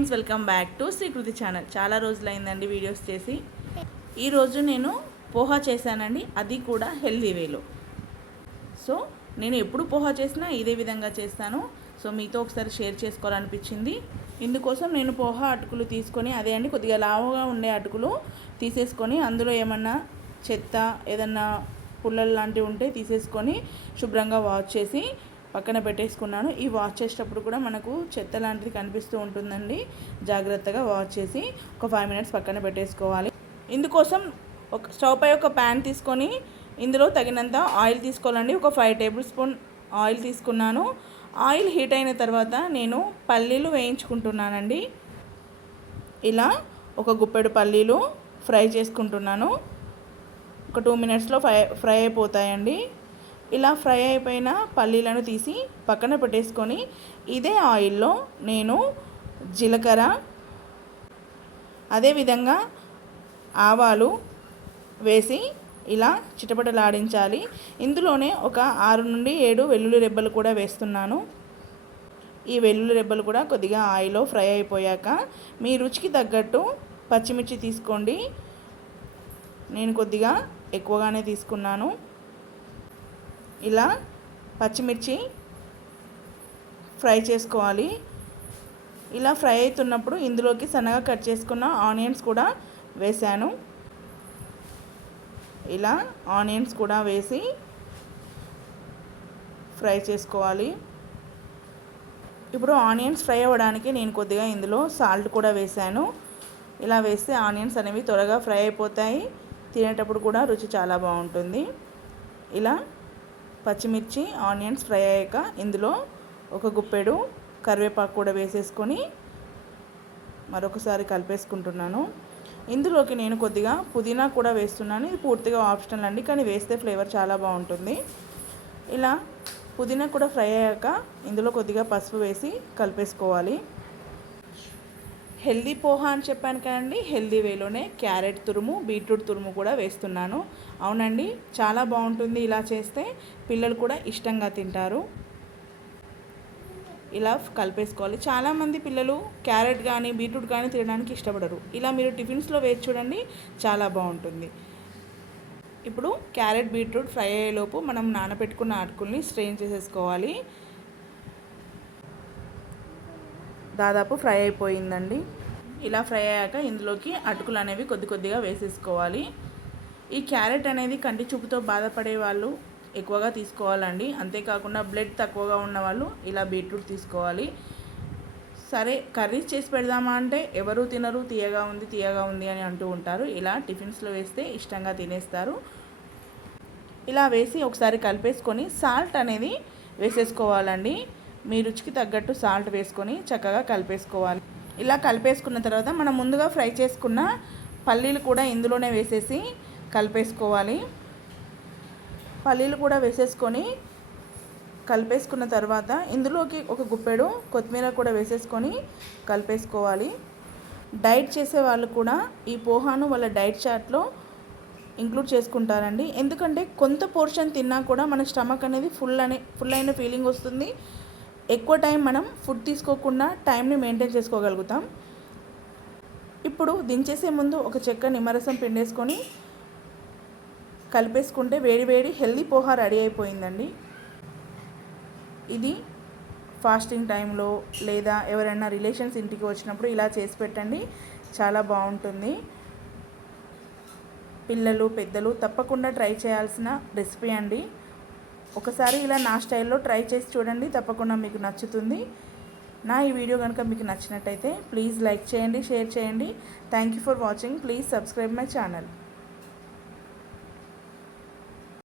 Friends, welcome back to Srikriti channel. చాలా రోజులైందండి videos చేసి. ఈరోజు నేను పోహా చేశానండి, అది కూడా హెల్దీ వేలో. సో నేను ఎప్పుడు పోహా చేసినా ఇదే విధంగా చేస్తాను. సో మీతో ఒకసారి షేర్ చేసుకోవాలనిపించింది. ఇందుకోసం నేను పోహా అటుకులు తీసుకొని, అదే అండి కొద్దిగా లావుగా ఉండే అటుకులు తీసేసుకొని, అందులో ఏమన్నా చెత్త ఏదన్నా పుల్లలు లాంటివి ఉంటే తీసేసుకొని శుభ్రంగా వాష్ చేసి పక్కన పెట్టేసుకున్నాను. ఈ వాష్ చేసేటప్పుడు కూడా మనకు చెత్త లాంటిది కనిపిస్తూ ఉంటుందండి. జాగ్రత్తగా వాష్ చేసి ఒక 5 మినిట్స్ పక్కన పెట్టేసుకోవాలి. ఇందుకోసం ఒక స్టవ్ పై ఒక ప్యాన్ తీసుకొని ఇందులో తగినంత ఆయిల్ తీసుకోవాలండి. ఒక 5 టేబుల్ స్పూన్ ఆయిల్ తీసుకున్నాను. ఆయిల్ హీట్ అయిన తర్వాత నేను పల్లీలు వేయించుకుంటున్నానండి. ఇలా ఒక గుప్పెడు పల్లీలు ఫ్రై చేసుకుంటున్నాను. ఒక 2 మినిట్స్లో ఫ్రై అయిపోతాయండి. ఇలా ఫ్రై అయిపోయిన పల్లీలను తీసి పక్కన పెట్టేసుకొని, ఇదే ఆయిల్లో నేను జీలకర్ర, అదేవిధంగా ఆవాలు వేసి ఇలా చిటపటలాడించాలి. ఇందులోనే ఒక 6 నుండి 7 వెల్లుల్లి రెబ్బలు కూడా వేస్తున్నాను. ఈ వెల్లుల్లి రెబ్బలు కూడా కొద్దిగా ఆయిల్లో ఫ్రై అయిపోయాక మీ రుచికి తగ్గట్టు పచ్చిమిర్చి తీసుకోండి. నేను కొద్దిగా ఎక్కువగానే తీసుకున్నాను. ఇలా పచ్చిమిర్చి ఫ్రై చేసుకోవాలి. ఇలా ఫ్రై అవుతున్నప్పుడు ఇందులోకి సన్నగా కట్ చేసుకున్న ఆనియన్స్ కూడా వేసాను. ఇలా ఆనియన్స్ కూడా వేసి ఫ్రై చేసుకోవాలి. ఇప్పుడు ఆనియన్స్ ఫ్రై అవ్వడానికి నేను కొద్దిగా ఇందులో సాల్ట్ కూడా వేసాను. ఇలా వేస్తే ఆనియన్స్ అనేవి త్వరగా ఫ్రై అయిపోతాయి. తినేటప్పుడు కూడా రుచి చాలా బాగుంటుంది. ఇలా పచ్చిమిర్చి ఆనియన్స్ ఫ్రై అయ్యాక ఇందులో ఒక గుప్పెడు కరివేపాకు కూడా వేసేసుకొని మరొకసారి కలిపేసుకుంటున్నాను. ఇందులోకి నేను కొద్దిగా పుదీనా కూడా వేస్తున్నాను. ఇది పూర్తిగా ఆప్షనల్ అండి, కానీ వేస్తే ఫ్లేవర్ చాలా బాగుంటుంది. ఇలా పుదీనా కూడా ఫ్రై అయ్యాక ఇందులో కొద్దిగా పసుపు వేసి కలిపేసుకోవాలి. హెల్దీ పోహా అని చెప్పాను కదండి, హెల్దీ వేలోనే క్యారెట్ తురుము, బీట్రూట్ తురుము కూడా వేస్తున్నాను. అవునండి, చాలా బాగుంటుంది. ఇలా చేస్తే పిల్లలు కూడా ఇష్టంగా తింటారు. ఇలా కలిపేసుకోవాలి. చాలామంది పిల్లలు క్యారెట్ కానీ బీట్రూట్ కానీ తినడానికి ఇష్టపడరు. ఇలా మీరు టిఫిన్స్లో వేసి చూడండి, చాలా బాగుంటుంది. ఇప్పుడు క్యారెట్ బీట్రూట్ ఫ్రై అయ్యేలోపు మనం నానబెట్టుకున్న అటుకుల్ని స్ట్రెయిన్ చేసేసుకోవాలి. దాదాపు ఫ్రై అయిపోయిందండి. ఇలా ఫ్రై అయ్యాక ఇందులోకి అటుకులు అనేవి కొద్ది కొద్దిగా వేసేసుకోవాలి. ఈ క్యారెట్ అనేది కంటి చూపుతో బాధపడే వాళ్ళు ఎక్కువగా తీసుకోవాలండి. అంతేకాకుండా బ్లడ్ తక్కువగా ఉన్న వాళ్ళు ఇలా బీట్రూట్ తీసుకోవాలి. సరే, కర్రీస్ చేసి పెడదామా అంటే ఎవరు తినరు, తీయగా ఉంది అని అంటూ ఉంటారు. ఇలా టిఫిన్స్లో వేస్తే ఇష్టంగా తినేస్తారు. ఇలా వేసి ఒకసారి కలిపేసుకొని సాల్ట్ అనేది వేసేసుకోవాలండి. మీ రుచికి తగ్గట్టు సాల్ట్ వేసుకొని చక్కగా కలిపేసుకోవాలి. ఇలా కలిపేసుకున్న తర్వాత మనం ముందుగా ఫ్రై చేసుకున్న పల్లీలు కూడా ఇందులోనే వేసేసి కలిపేసుకోవాలి. పల్లీలు కూడా వేసేసుకొని కలిపేసుకున్న తర్వాత ఇందులోకి ఒక గుప్పెడు కొత్తిమీర కూడా వేసేసుకొని కలిపేసుకోవాలి. డైట్ చేసే వాళ్ళు కూడా ఈ పోహాను వాళ్ళ డైట్ చార్ట్లో ఇంక్లూడ్ చేసుకుంటారండి. ఎందుకంటే కొంత పోర్షన్ తిన్నా కూడా మన స్టమక్ అనేది ఫుల్ అయిన ఫీలింగ్ వస్తుంది. ఎక్కువ టైం మనం ఫుడ్ తీసుకోకుండా టైంని మెయింటైన్ చేసుకోగలుగుతాం. ఇప్పుడు దించేసే ముందు ఒక చెక్క నిమ్మరసం పిండేసుకొని కలిపేసుకుంటే వేడి వేడి హెల్దీ పోహా రెడీ అయిపోయిందండి. ఇది ఫాస్టింగ్ టైంలో లేదా ఎవరైనా రిలేషన్స్ ఇంటికి వచ్చినప్పుడు ఇలా చేసి పెట్టండి, చాలా బాగుంటుంది. పిల్లలు పెద్దలు తప్పకుండా ట్రై చేయాల్సిన రెసిపీ అండి. ఒకసారి ఇలా నా స్టైల్లో ట్రై చేసి చూడండి, తప్పకుండా మీకు నచ్చుతుంది. నా ఈ వీడియో కనుక మీకు నచ్చినట్టయితే ప్లీజ్ లైక్ చేయండి, షేర్ చేయండి. Thank you for watching. Please subscribe my channel.